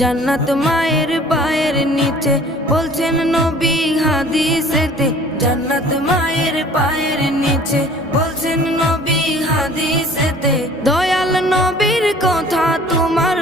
জান্নাত মায়ের পায়ের নিচে বলছেন নবী হাদিসেতে। জান্নাত মায়ের পায়ের নিচে বলছেন নবী হাদিসেতে। দয়াল নবীর কথা তোমার